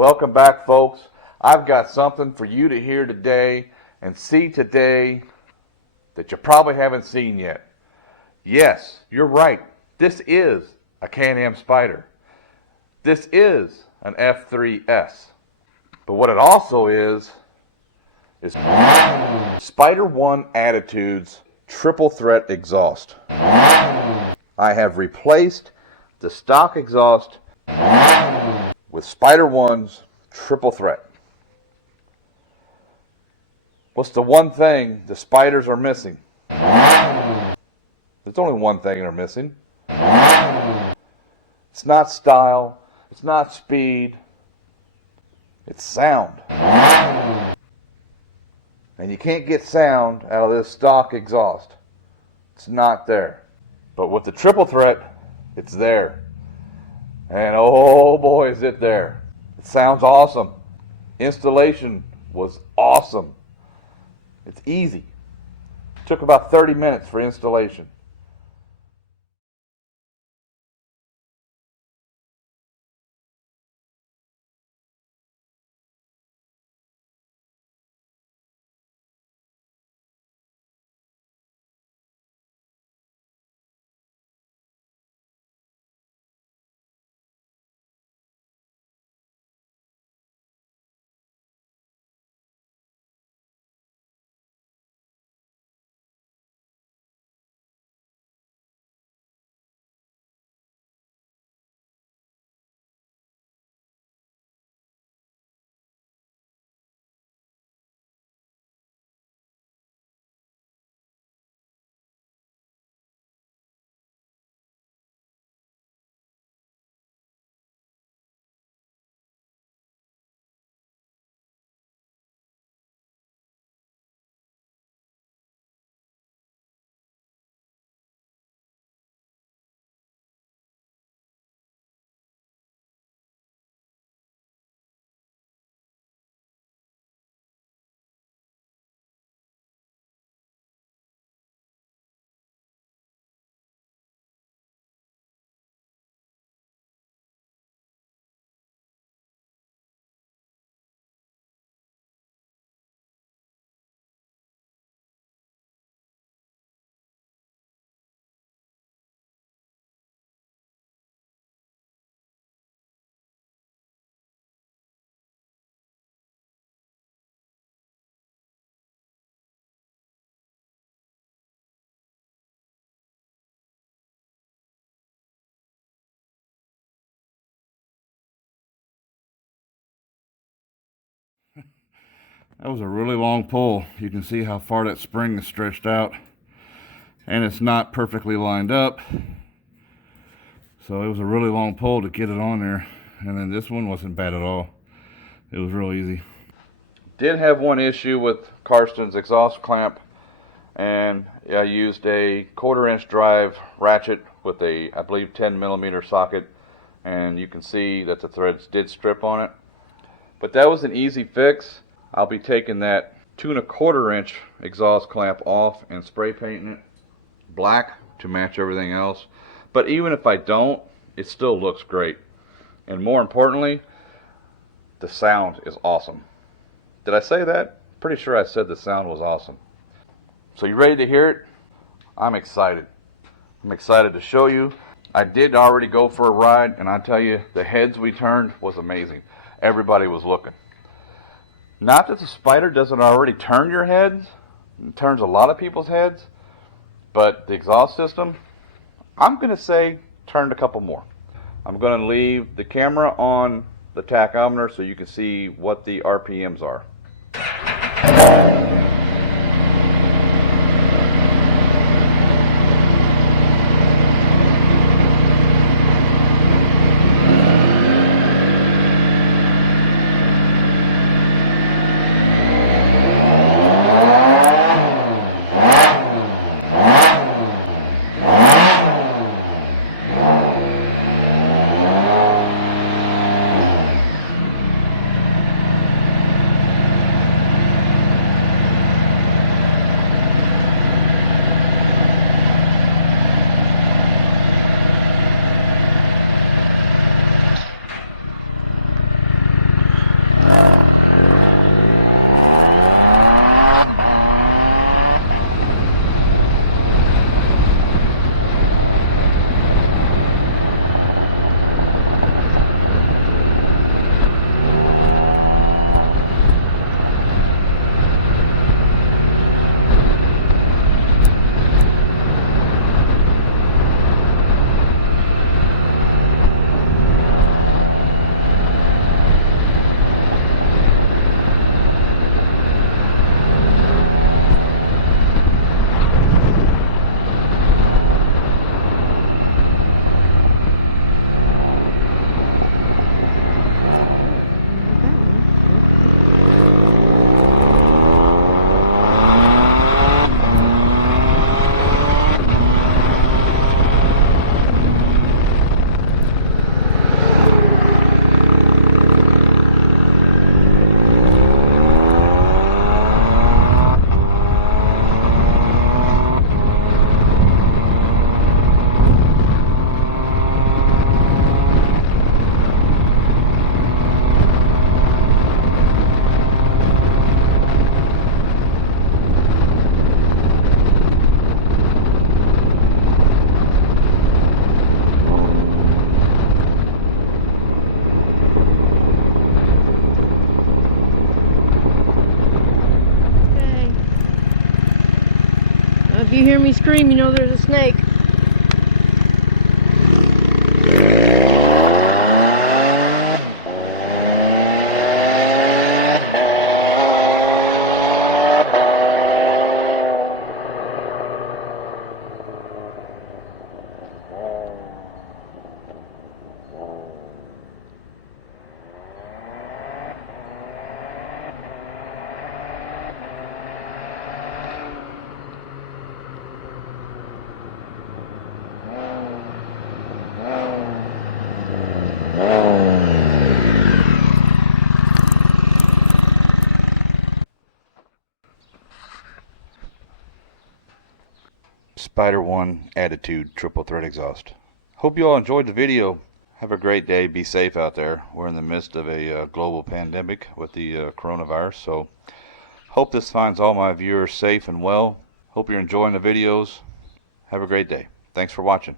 Welcome back, folks. I've got something for you to hear today and see today that you probably haven't seen yet. Yes, you're right. This is a Can-Am Spyder. This is an F3s. But what it also is Spyder One Attitude's triple threat exhaust. I have replaced the stock exhaust with Spyder One's triple threat. What's the one thing the Spyders are missing? There's only one thing they're missing. It's not style, it's not speed, it's sound. And you can't get sound out of this stock exhaust. It's not there. But with the triple threat, it's there. And oh boy, is it there. It sounds awesome. Installation was awesome. It's easy. It took about 30 minutes for installation. That was a really long pull. You can see how far that spring is stretched out, and it's not perfectly lined up. So it was a really long pull to get it on there. And then this one wasn't bad at all. It was real easy. Did have one issue with Karsten's exhaust clamp, and I used a 1/4-inch drive ratchet with a, I believe, 10mm socket, and you can see that the threads did strip on it. But that was an easy fix. I'll be taking that 2 1/4-inch exhaust clamp off and spray painting it black to match everything else. But even if I don't, it still looks great. And more importantly, the sound is awesome. Did I say that? Pretty sure I said the sound was awesome. So you ready to hear it? I'm excited. I'm excited to show you. I did already go for a ride, and I tell you, the heads we turned was amazing. Everybody was looking. Not that the Spyder doesn't already turn your heads, it turns a lot of people's heads, but the exhaust system, I'm going to say, turned a couple more. I'm going to leave the camera on the tachometer so you can see what the RPMs are. If you hear me scream, you know there's a snake. Spyder One Attitude triple thread exhaust. Hope you all enjoyed the video. Have a great day. Be safe out there. We're in the midst of a global pandemic with the coronavirus, so hope this finds all my viewers safe and well. Hope you're enjoying the videos. Have a great day. Thanks for watching.